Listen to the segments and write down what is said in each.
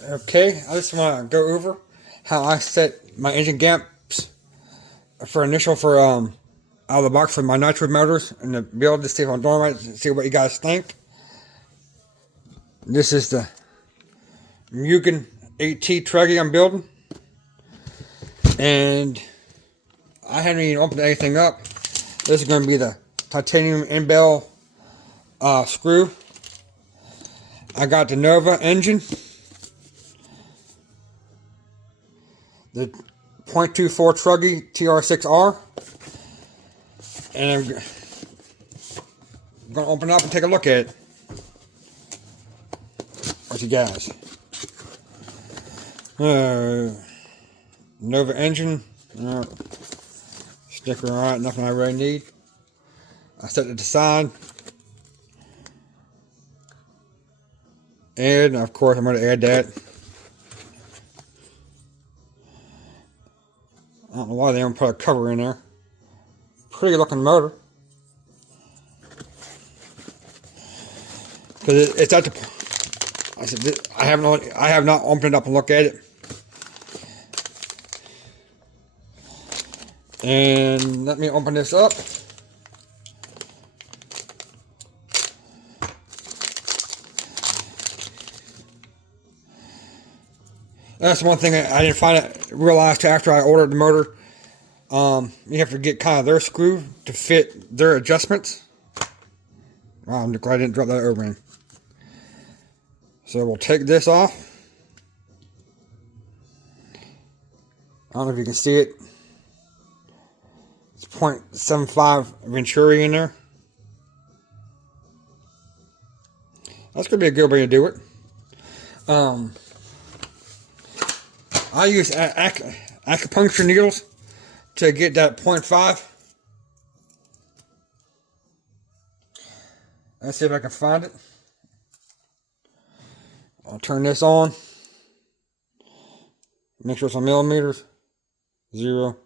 Okay, I just want to go over how I set my engine gaps for initial for out of the box for my nitro motors and the build to see if I'm doing right, see what you guys think. This is the Mugen 8T truggy I'm building, and I haven't even opened anything up. This is going to be the titanium in-bell screw. I got the Nova engine, the .24 truggy TR6R, and I'm going to open it up and take a look at it with you guys. Nova engine, sticker on it, nothing I really need. I set it aside, and of course I'm going to add that. I don't know why they don't put a cover in there. Pretty looking motor. Because it's at the. I said I have not opened it up and looked at it. And let me open this up. That's one thing I didn't realize till after I ordered the motor. You have to get kind of their screw to fit their adjustments. Wow, I'm glad I didn't drop that over in. So we'll take this off. I don't know if you can see it. It's 0.75 Venturi in there. That's going to be a good way to do it. I use acupuncture needles to get that 0.5. Let's see if I can find it. I'll turn this on. Make sure it's on millimeters. 0.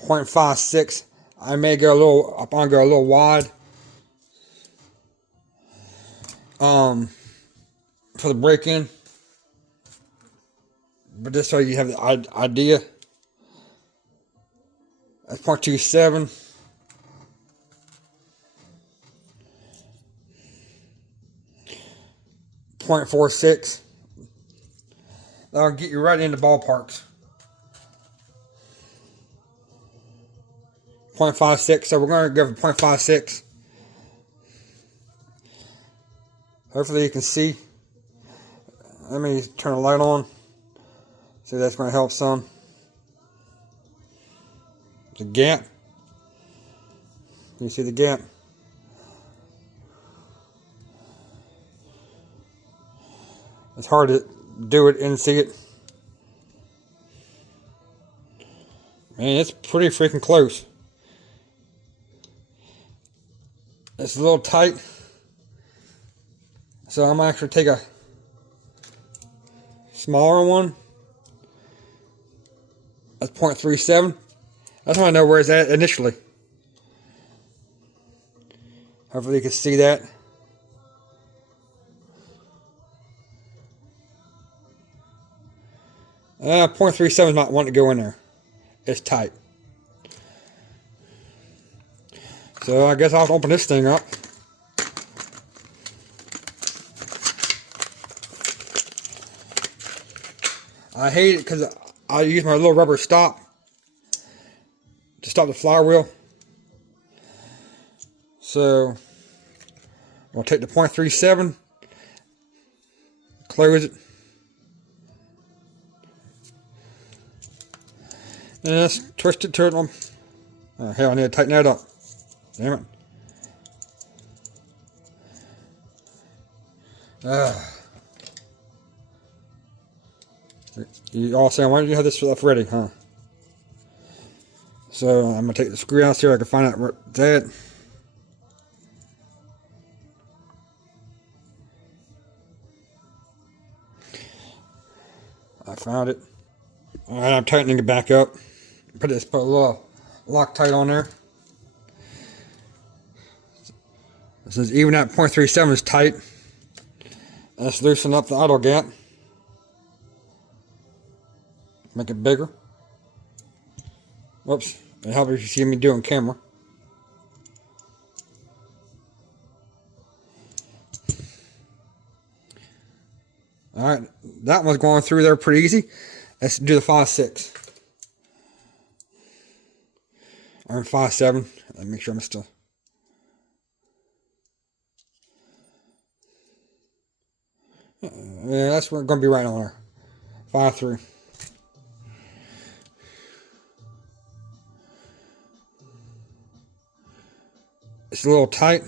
0.56. I may go a little up on, go a little wide. For the break-in. But just so you have the idea. That's 0.27. .46. That'll get you right into ballparks. 0.56. So we're going to go for 0.56. Hopefully you can see. Let me turn the light on. See, that's going to help some. The gap. You see the gap? It's hard to do it and see it. Man, it's pretty freaking close. It's a little tight. So I'm going to actually take a smaller one. That's 0.37. That's how I know where it's at initially. Hopefully you can see that. .37 is not wanting to go in there. It's tight. So I guess I'll open this thing up. I hate it because I use my little rubber stop to stop the flywheel. So I'll take the .37, close it, and let's twist it to it. Oh, hell, I need to tighten that up. Damn it. You all saying, why don't you have this stuff ready, huh? So I'm going to take the screw out, see if I can find out where it's at. I found it. Alright, I'm tightening it back up. Put a little Loctite on there. Since even at 0.37 is tight, let's loosen up the idle gap. Make it bigger. Whoops, it helps if you see me doing camera. Alright, that one's going through there pretty easy. Let's do the 5.6. Or 5.7. Let me make sure I'm still. Yeah, that's where it's going to be right on there. 5.3. It's a little tight.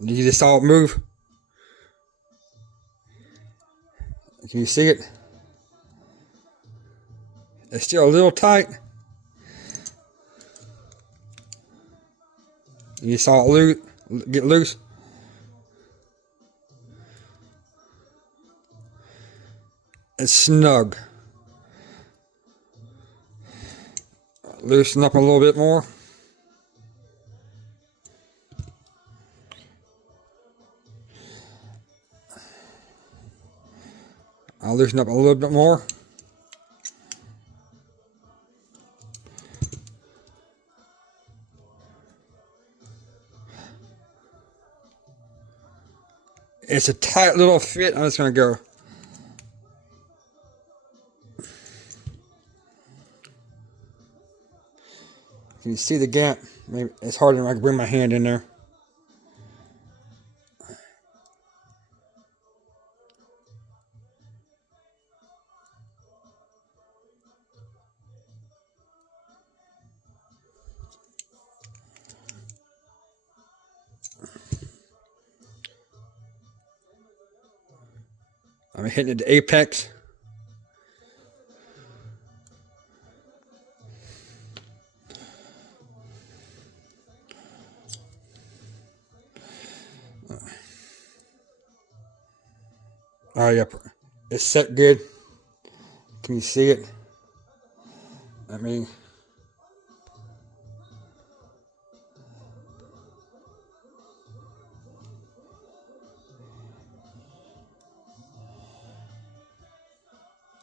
You just saw it move. Can you see it? It's still a little tight. You saw it get loose. It's snug. Loosen up a little bit more. I'll loosen up a little bit more. It's a tight little fit. I'm just going to go. Can you see the gap? Maybe it's harder when I can bring my hand in there. I'm hitting it to apex. Oh, yeah, it's set good. Can you see it? I mean,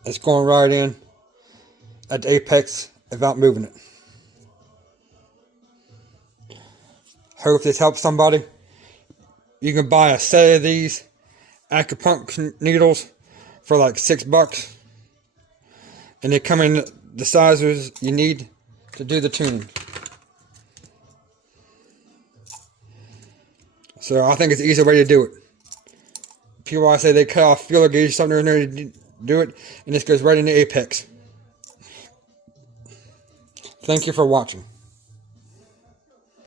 it's going right in at the apex without moving it. Hope this helps somebody. You can buy a set of these acupuncture needles for like $6, and they come in the sizes you need to do the tuning. So I think it's the easy way to do it. People always say they cut off feeler gauge, something in there to do it, and this goes right in the apex. Thank you for watching.